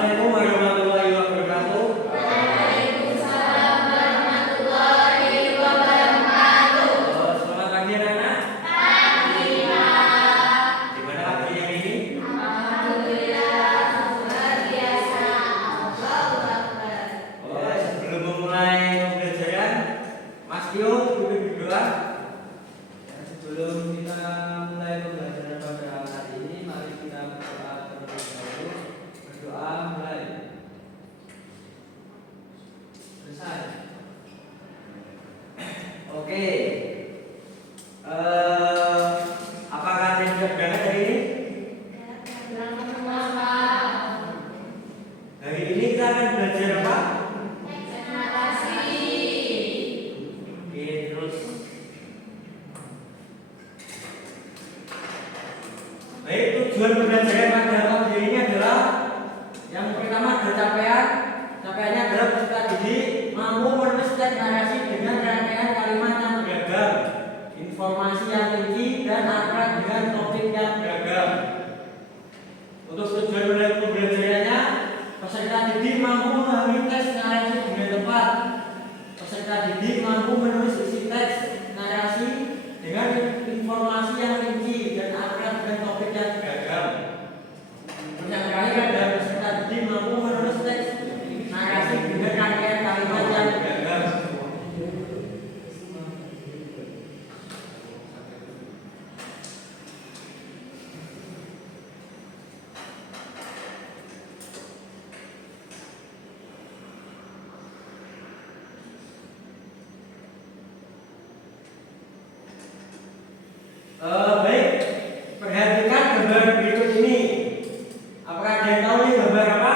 Assalamualaikum warahmatullahi wabarakatuh. Waalaikumsalam warahmatullahi wabarakatuh. Selamat pagi anak-anak. Pagi, Pak. Gimana pagi yang ini? Alhamdulillah, luar biasa. Allahu Akbar. Sebelum memulai pembelajaran, Mas Tio duduk berdoa. Sebelum kita mulai pembelajaran pada hari ini, mari kita berdoa terlebih dahulu. Berdoa mulai. Selesai. Oke. Apakah ada yang sudah berangkat hari ini? Hari ini kita akan belajar apa? Oke, terus. Baik, tujuan pembelajaran pada pagi ini adalah yang pertama ada capaian. Capaiannya adalah peserta didik mampu menulis teks narasi dengan rangkaian kalimat yang beragam, informasi yang tinggi dan akrab dengan topik yang beragam. Untuk tujuan pembelajarannya, peserta didik mampu memahami teks narasi dengan tepat. Peserta didik mampu menulis isi teks narasi dengan informasi yang rinci dan akrab dengan topik yang beragam. Terus yang terakhir ada peserta didik mampu menulis teks narasi dengan rangkaian kalimat yang beragam. Baik, perhatikan gambar berikut ini. Apakah ada yang tahu ini gambar apa?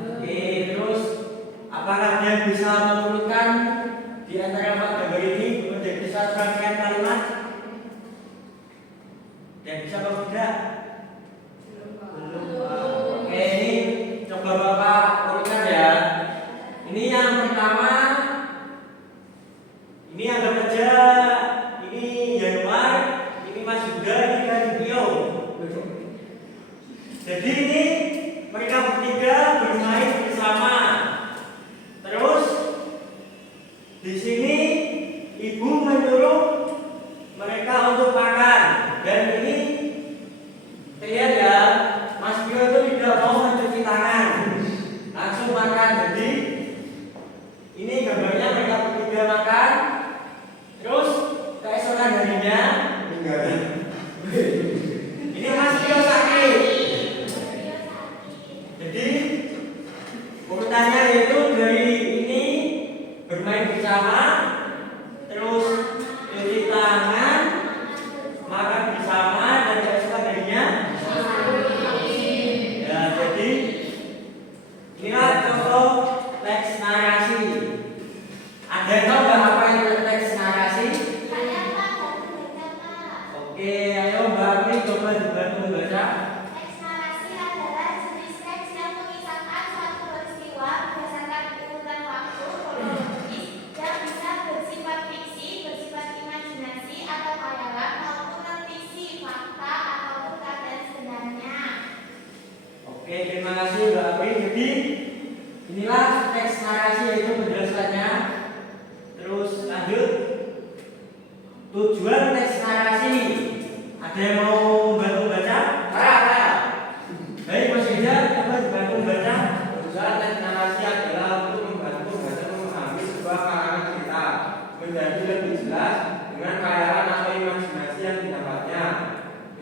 Oke, terus apakah ada yang bisa menurutkan di antara empat gambar ini menjadi satu rangkaian kalimat? Yang bisa apa tidak? Oke, ini coba Bapak urutkan ya. Ini yang pertama, ini anggap aja ini Januar, ini Mas Yuda, ini kan Rio. Jadi ini mereka bertiga bermain bersama. Terus di sini ibu menyuruh mereka untuk makan. Dan ini terlihat ya, Mas Rio itu tidak mau mencuci tangan, langsung makan. Jadi ini gambarnya mereka bertiga makan. Terus keesokan harinya ini Mas Rio sakit. Jadi urutannya itu dari ini bermain bersama, terus cuci tangan, makan bersama, dan keesokan harinya. Ya, jadi inilah contoh teks narasi. Ada yang tahu nggak apa itu teks narasi? Oke, ayo Mbak Apri coba dibantu membaca. Teks narasi adalah jenis teks yang mengisahkan suatu peristiwa berdasarkan urutan waktu kronologis yang bisa bersifat fiksi, bersifat imajinasi atau khayalan maupun non-fiksi, fakta ataupun keadaan sebenarnya. Oke, terima kasih Mbak Apri. Jadi inilah teks narasi yaitu penjelasannya. Terus lanjut. Tujuan teks narasi. Ada yang mau membantu baca? Para. Baik, Mas Yuda, coba dibantu membaca. Tujuan teks narasi adalah untuk membantu baca memahami sebuah karangan cerita menjadi lebih jelas dengan khayalan atau imajinasi yang didapatnya.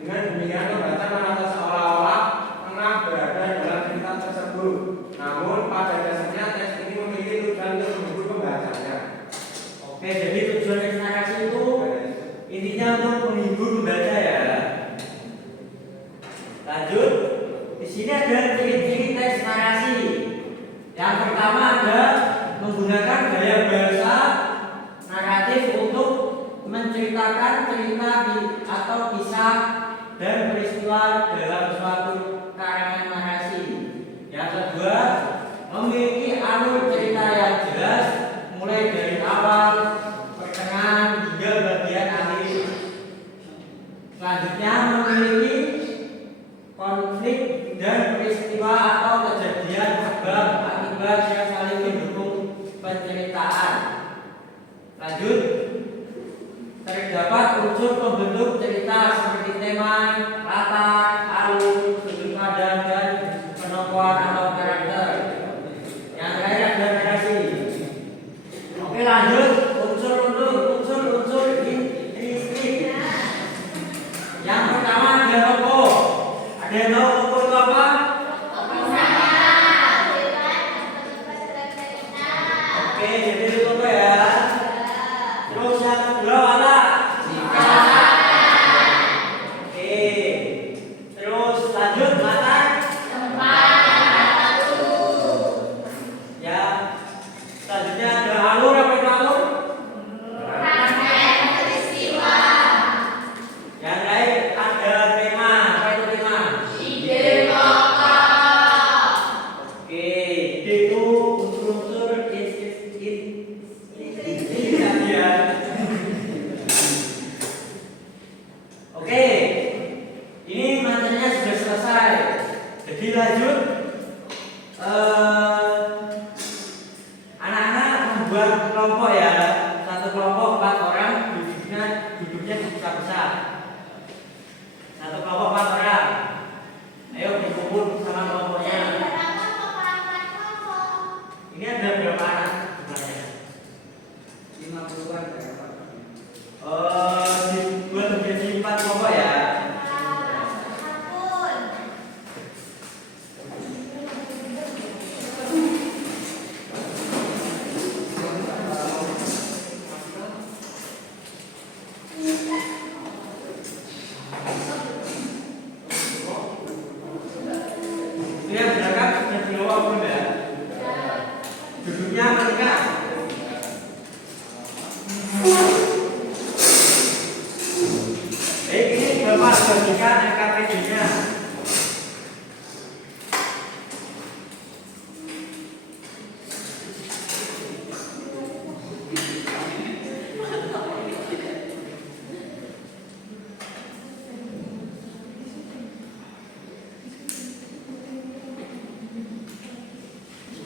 Dengan demikian pembaca merasa seolah-olah tengah berada dalam cerita tersebut. Namun pada dasarnya teks ini memiliki tujuan untuk menghibur pembacanya. Oke, jadi tujuan teks narasi itu intinya untuk menghibur pembaca ya. Lanjut. Di sini ada ciri-ciri teks narasi. Yang pertama ada menggunakan gaya bahasa naratif untuk menceritakan cerita atau kisah dan peristiwa dalam suatu karangan narasi. Yang kedua, memiliki alur cerita yang jelas mulai dari awal, pertengahan hingga bagian akhir. konflik dan peristiwa atau kejadian sebab akibat yang saling mendukung penceritaan. Lanjut, terdapat unsur pembentuk cerita seperti tema, latar, alur, sudut pandang, dan penokohan atau karakter. Yang terakhir ada narasi. Oke, lanjut, unsur intrinsik. Yang pertama ada tokoh. Ada yang tahu tokoh itu apa? Oke, jadi itu tokoh ya. Terus yang kedua apa? Oke. Terus lanjut latar. Ya. Selanjutnya ada alur, apa itu alur? Yang lain ada tema, apa itu tema? Oke, itu unsur-unsur ya. Oke, ini materinya sudah selesai. Jadi lanjut, anak-anak membuat kelompok ya, satu kelompok 4 orang, duduknya bisa-bisa. Satu kelompok 4 orang. Ayo berkumpul sama kelompoknya. Ini ada berapa anak sebenarnya? 50-an ya, Pak. Dibuat menjadi 4 kelompok ya. Itu yang belakang sudah di bawah belum ya? Duduknya meningkat. Ini Bapak bagikan NKPD-nya.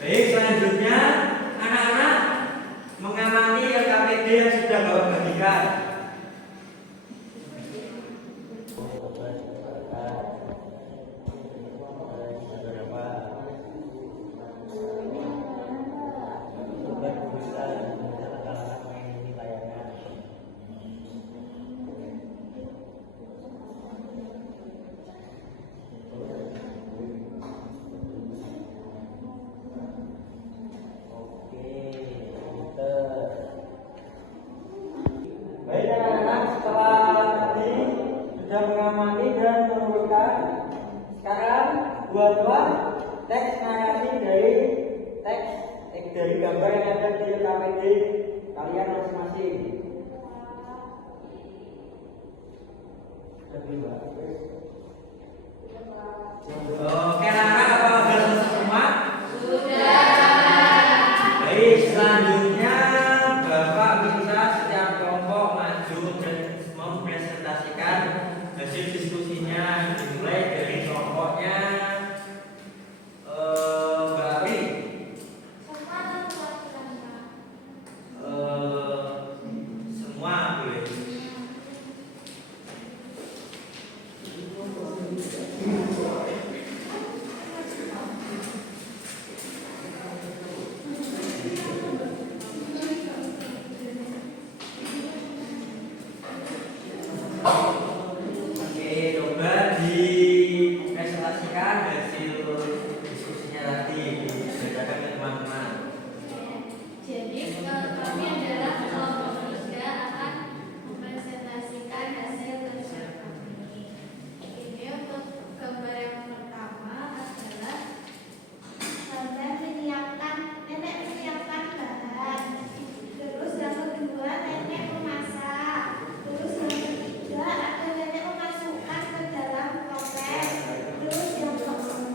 Baik, selanjutnya anak-anak mengamati NKPD yang sudah Bapak bagikan. Baik anak-anak, setelah tadi sudah mengamati dan mengumpulkan, sekarang buat teks narasi dari dari gambar yang ada di KPD kalian masing-masing. Oke anak-anak, apa sudah selesai semua? Baik, selanjutnya Bapak minta setiap kelompok maju dan mempresentasikan hasil diskusinya, dimulai dari kelompoknya Mbak Ari. Semua boleh. Oke, coba dipresentasikan hasil diskusinya tadi, dibacakan ke teman-teman. Jadi kami adalah kelompok 3 akan mempresentasikan hasil kerja kami. Ini untuk gambar yang pertama adalah nenek menyiapkan bahan. Terus yang kedua nenek memasak. Terus yang ketiga ada nenek memasukkan ke dalam topeng. Terus yang keempat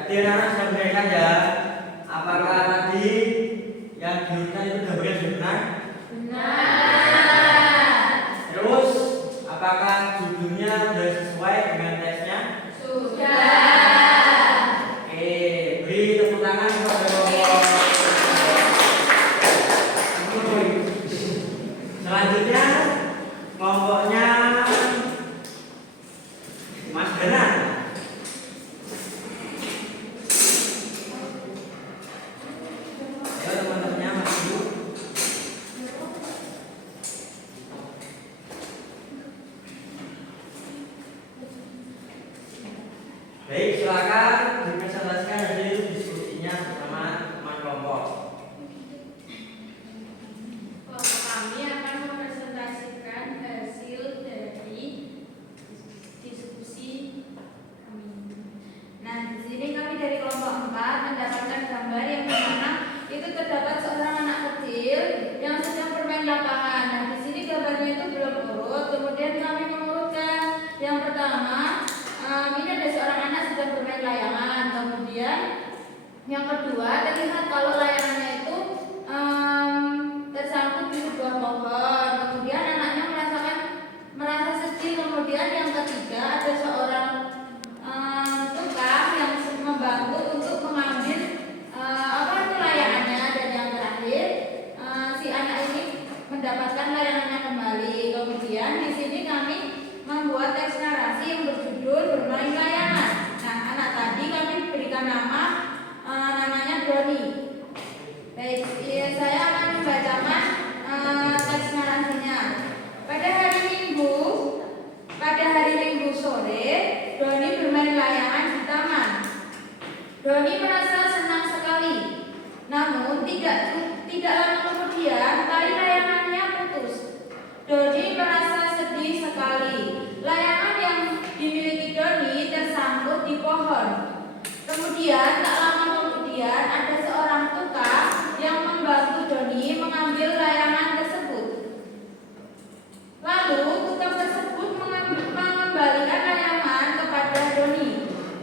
Tadi anak-anak sudah mendengarkan ya. Apakah tadi yang diurutkan itu gambarnya sudah benar? Benar. Terus apakah judulnya sudah sesuai dengan tesnya? Sudah. Oke, beri tepuk tangan kepada selanjutnya kelompoknya Mas Benar. Ya teman-temannya Mas Ibu. Baik, silakan dipresentasikan hasil diskusinya bersama teman kelompok. Kelompok kami akan mempresentasikan hasil dari diskusi kami. Nah, di sini kami dari kelompok 4 mendapatkan gambar yang dimana itu terdapat seorang anak kecil yang sedang bermain lapangan. Nah, di sini gambarnya itu belum urut. Kemudian kami mengurutkan yang pertama, ini ada seorang anak sedang bermain layangan. Kemudian yang kedua terlihat kalau layangannya itu tersangkut di sebuah pohon. Kemudian anaknya merasa sedih. Kemudian yang ketiga ada seorang tukang yang membantu untuk mengambil layangannya. Dan yang terakhir si anak ini mendapatkan layangannya kembali. Kemudian di sini kami membuat teks narasi yang berjudul Bermain Layangan. Nah, anak tadi kami berikan namanya Doni. Baik, saya akan membacakan teks narasinya. Pada hari Minggu sore, Doni bermain layangan di taman. Doni merasa senang sekali. Namun tidak lama kemudian tali layangannya putus. Doni merasa sedih sekali. Layangan yang dimiliki Doni tersangkut di pohon. Kemudian tak lama kemudian ada seorang tukang yang membantu Doni mengambil layangan tersebut. Lalu tukang tersebut mengembalikan layangan kepada Doni.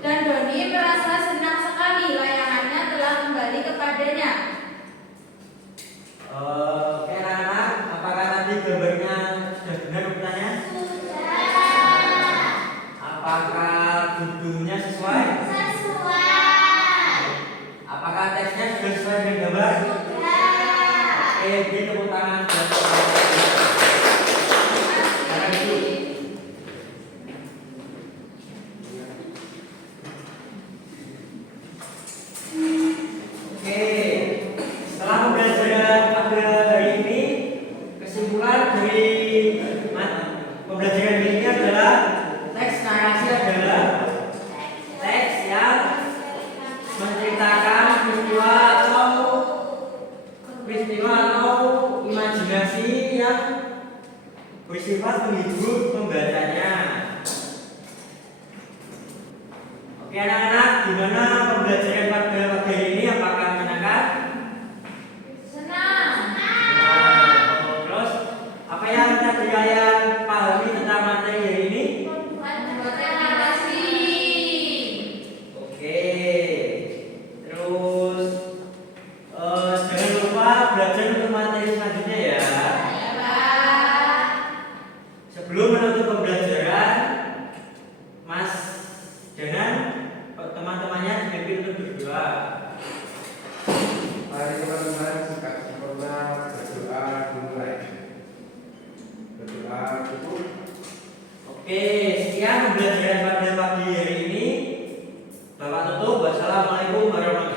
Dan Doni merasa senang sekali layangannya telah kembali kepadanya. Oke anak-anak, apakah tadi gambarnya sudah benar urutannya? Sudah. Apakah judulnya sesuai? Sesuai. Apakah teksnya sudah sesuai dengan gambar? Sudah. Oke, beri tepuk tangan buat Karena itu. Oke, setelah pembelajaran pada hari ini, kesimpulan dari pembelajaran ini adalah teks narasi adalah teks yang menceritakan peristiwa atau imajinasi yang bersifat menghibur pembacanya. Oke anak-anak, gimana pembelajaran pada pagi ini? Apakah menyenangkan? Senang. Terus apa yang tadi kalian pahami tentang materi hari ini? Membuat narasi. Oke. Terus jangan lupa belajar untuk materi selanjutnya ya. Ya, Pak. Sebelum menutup pembelajaran, Mas jangan teman-temannya dipimpin untuk berdoa. Mari teman-teman sikat sempurna berdoa dimulai. Berdoa cukup. Oke, sekian pembelajaran pada pagi hari ini. Bapak tutup. Wassalamualaikum warahmatullahi wabarakatuh.